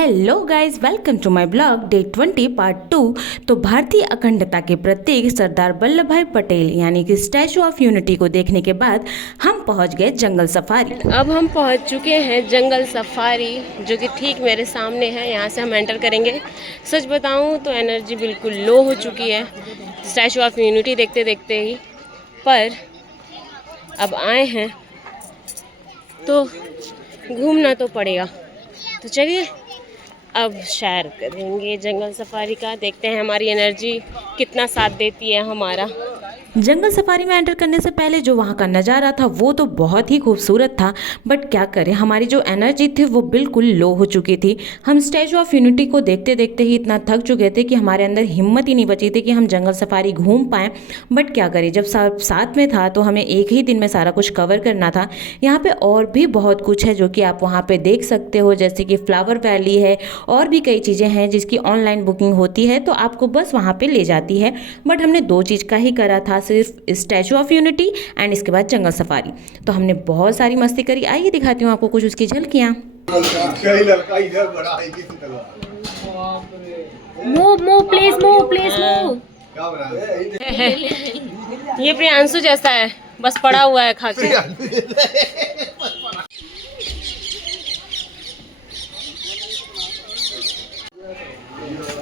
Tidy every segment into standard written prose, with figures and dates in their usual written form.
Hello guys, welcome to my blog day 20 part 2। तो भारतीय अखंडता के प्रतीक सरदार वल्लभ भाई पटेल यानी कि स्टैचू ऑफ यूनिटी को देखने के बाद हम पहुंच गए जंगल सफारी। अब हम पहुंच चुके हैं जंगल सफारी, जो कि ठीक मेरे सामने है। यहाँ से हम एंटर करेंगे। सच बताऊं तो एनर्जी बिल्कुल लो हो चुकी है स्टैचू ऑफ यूनिटी देखते देखते ही, पर अब आए हैं तो घूमना तो पड़ेगा। तो चलिए अब सैर करेंगे जंगल सफारी का, देखते हैं हमारी एनर्जी कितना साथ देती है हमारा। जंगल सफारी में एंटर करने से पहले जो वहाँ का नज़ारा था वो तो बहुत ही खूबसूरत था, बट क्या करें, हमारी जो एनर्जी थी वो बिल्कुल लो हो चुकी थी। हम स्टैचू ऑफ यूनिटी को देखते देखते ही इतना थक चुके थे कि हमारे अंदर हिम्मत ही नहीं बची थी कि हम जंगल सफारी घूम पाएँ। बट क्या करें, जब साथ में था तो हमें एक ही दिन में सारा कुछ कवर करना था। यहाँ पर और भी बहुत कुछ है जो कि आप वहाँ पर देख सकते हो, जैसे कि फ्लावर वैली है और भी कई चीज़ें हैं जिसकी ऑनलाइन बुकिंग होती है तो आपको बस वहाँ पे ले जाती है। बट हमने दो चीज़ का ही करा था, सिर्फ स्टैचू ऑफ यूनिटी एंड इसके बाद जंगल सफारी। तो हमने बहुत सारी मस्ती करी। आइए दिखाती हूँ आपको कुछ उसकी झलकियाँ। Move please, move please, move. ये प्रियांशु जैसा है, बस पड़ा हुआ है खा के।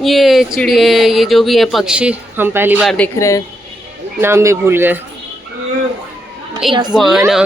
ये चिड़िया, ये जो भी है पक्षी, हम पहली बार देख रहे हैं, नाम भी भूल गए। इग्वाना।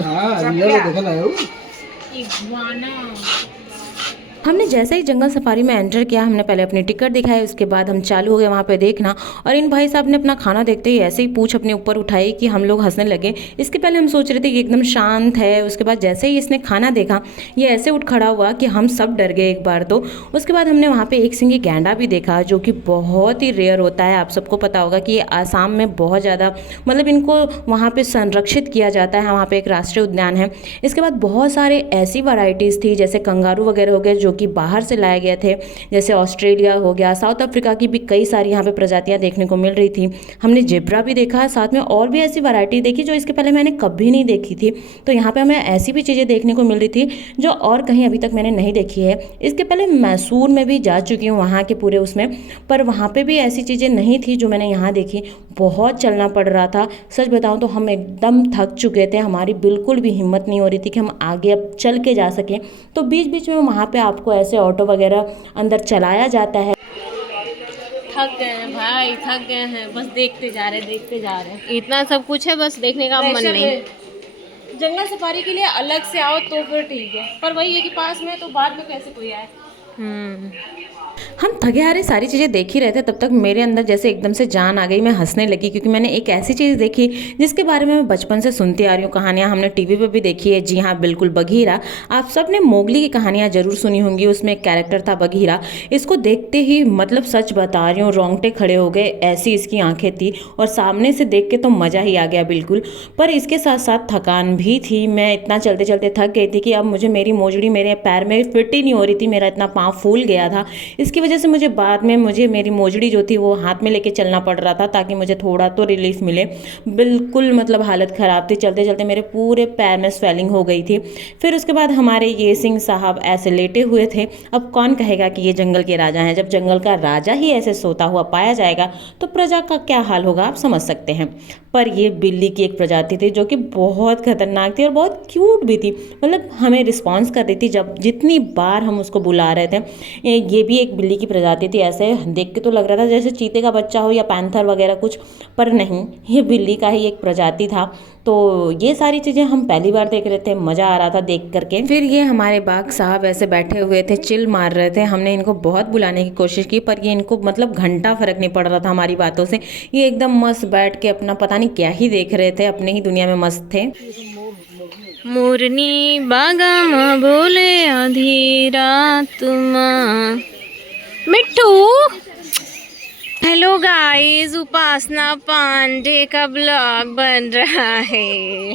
हमने जैसे ही जंगल सफारी में एंटर किया, हमने पहले अपनी टिकट दिखाई, उसके बाद हम चालू हो गए वहाँ पे देखना। और इन भाई साहब ने अपना खाना देखते ही ऐसे ही पूंछ अपने ऊपर उठाई कि हम लोग हंसने लगे। इसके पहले हम सोच रहे थे कि एकदम शांत है, उसके बाद जैसे ही इसने खाना देखा ये ऐसे उठ खड़ा हुआ कि हम सब डर गए एक बार तो। उसके बाद हमने वहाँ पर एक सिंगी गैंडा भी देखा जो कि बहुत ही रेयर होता है। आप सबको पता होगा कि आसाम में बहुत ज़्यादा, मतलब इनको वहाँ पर संरक्षित किया जाता है, वहाँ पर एक राष्ट्रीय उद्यान है। इसके बाद बहुत सारे ऐसी वैरायटीज़ थी, जैसे कंगारू वगैरह हो गए जो कि बाहर से लाए गए थे, जैसे ऑस्ट्रेलिया हो गया, साउथ अफ्रीका की भी कई सारी यहाँ पे प्रजातियाँ देखने को मिल रही थी। हमने जेब्रा भी देखा, साथ में और भी ऐसी वैरायटी देखी जो इसके पहले मैंने कभी नहीं देखी थी। तो यहाँ पे हमें ऐसी भी चीज़ें देखने को मिल रही थी जो और कहीं अभी तक मैंने नहीं देखी है। इसके पहले मैसूर में भी जा चुकी हूँ वहाँ के पूरे उसमें, पर वहाँ पर भी ऐसी चीज़ें नहीं थी जो मैंने यहाँ देखी। बहुत चलना पड़ रहा था। सच बताऊँ तो हम एकदम थक चुके थे, हमारी बिल्कुल भी हिम्मत नहीं हो रही थी कि हम आगे अब चल के जा सकें। तो बीच बीच में वहाँ पे आपको ऐसे ऑटो वगैरह अंदर चलाया जाता है। थक गए हैं भाई, थक गए हैं, बस देखते जा रहे इतना सब कुछ है, बस देखने का मन नहीं। जंगल सफारी के लिए अलग से आओ तो फिर ठीक है, पर वही है कि पास में तो बाद में कैसे कोई आए। हम थके हारे सारी चीज़ें देख ही रहे थे, तब तक मेरे अंदर जैसे एकदम से जान आ गई, मैं हंसने लगी क्योंकि मैंने एक ऐसी चीज़ देखी जिसके बारे में मैं बचपन से सुनती आ रही हूँ। कहानियाँ हमने टीवी पे भी देखी है। जी हाँ, बिल्कुल, बघीरा। आप सब ने मोगली की कहानियाँ जरूर सुनी होंगी, उसमें एक कैरेक्टर था बघीरा। इसको देखते ही, मतलब सच बता रही हूँ, रोंगटे खड़े हो गए, ऐसी इसकी आंखें थी और सामने से देख के तो मज़ा ही आ गया बिल्कुल। पर इसके साथ साथ थकान भी थी। मैं इतना चलते चलते थक गई थी कि अब मुझे मेरी मोजड़ी मेरे पैर में फिट ही नहीं हो रही थी, मेरा इतना पाँव फूल गया था। इसकी वजह से मुझे बाद में मेरी मोजड़ी जो थी वो हाथ में लेके चलना पड़ रहा था ताकि मुझे थोड़ा तो रिलीफ मिले। बिल्कुल मतलब हालत ख़राब थी, चलते चलते मेरे पूरे पैर में स्वेलिंग हो गई थी। फिर उसके बाद हमारे ये सिंह साहब ऐसे लेटे हुए थे। अब कौन कहेगा कि ये जंगल के राजा हैं? जब जंगल का राजा ही ऐसे सोता हुआ पाया जाएगा तो प्रजा का क्या हाल होगा, आप समझ सकते हैं। पर ये बिल्ली की एक प्रजाति थी जो कि बहुत खतरनाक थी और बहुत क्यूट भी थी, मतलब हमें रिस्पॉन्स कर रही थी जब जितनी बार हम उसको बुला रहे थे। ये भी एक बिल्ली की प्रजाति थी। ऐसे देख के तो लग रहा था जैसे चीते का बच्चा हो या पैंथर वगैरह कुछ, पर नहीं, ये बिल्ली का ही एक प्रजाति था। तो ये सारी चीज़ें हम पहली बार देख रहे थे, मज़ा आ रहा था देख करके। फिर ये हमारे बाघ साहब ऐसे बैठे हुए थे, चिल मार रहे थे। हमने इनको बहुत बुलाने की कोशिश की पर ये इनको मतलब घंटा फर्क नहीं पड़ रहा था हमारी बातों से। ये एकदम मस्त बैठ के अपना पता नहीं क्या ही देख रहे थे, अपने ही दुनिया में मस्त थे। मोरनी बागा माँ बोले आधी रात माँ। मिट्टू, हेलो गाइस, उपासना पांडे का ब्लॉग बन रहा है।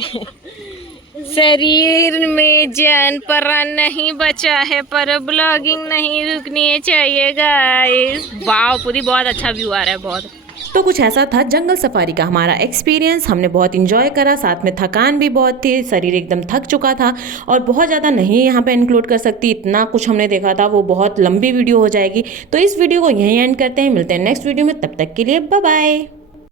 शरीर में जान प्राण नहीं बचा है पर ब्लॉगिंग नहीं रुकनी चाहिए गाइस। वाह, पूरी बहुत अच्छा व्यू आ रहा है, बहुत। तो कुछ ऐसा था जंगल सफारी का हमारा एक्सपीरियंस। हमने बहुत इंजॉय करा, साथ में थकान भी बहुत थी, शरीर एकदम थक चुका था और बहुत ज़्यादा नहीं यहाँ पे इंक्लूड कर सकती, इतना कुछ हमने देखा था, वो बहुत लंबी वीडियो हो जाएगी। तो इस वीडियो को यहीं एंड करते हैं, मिलते हैं नेक्स्ट वीडियो में, तब तक के लिए बाय बाय।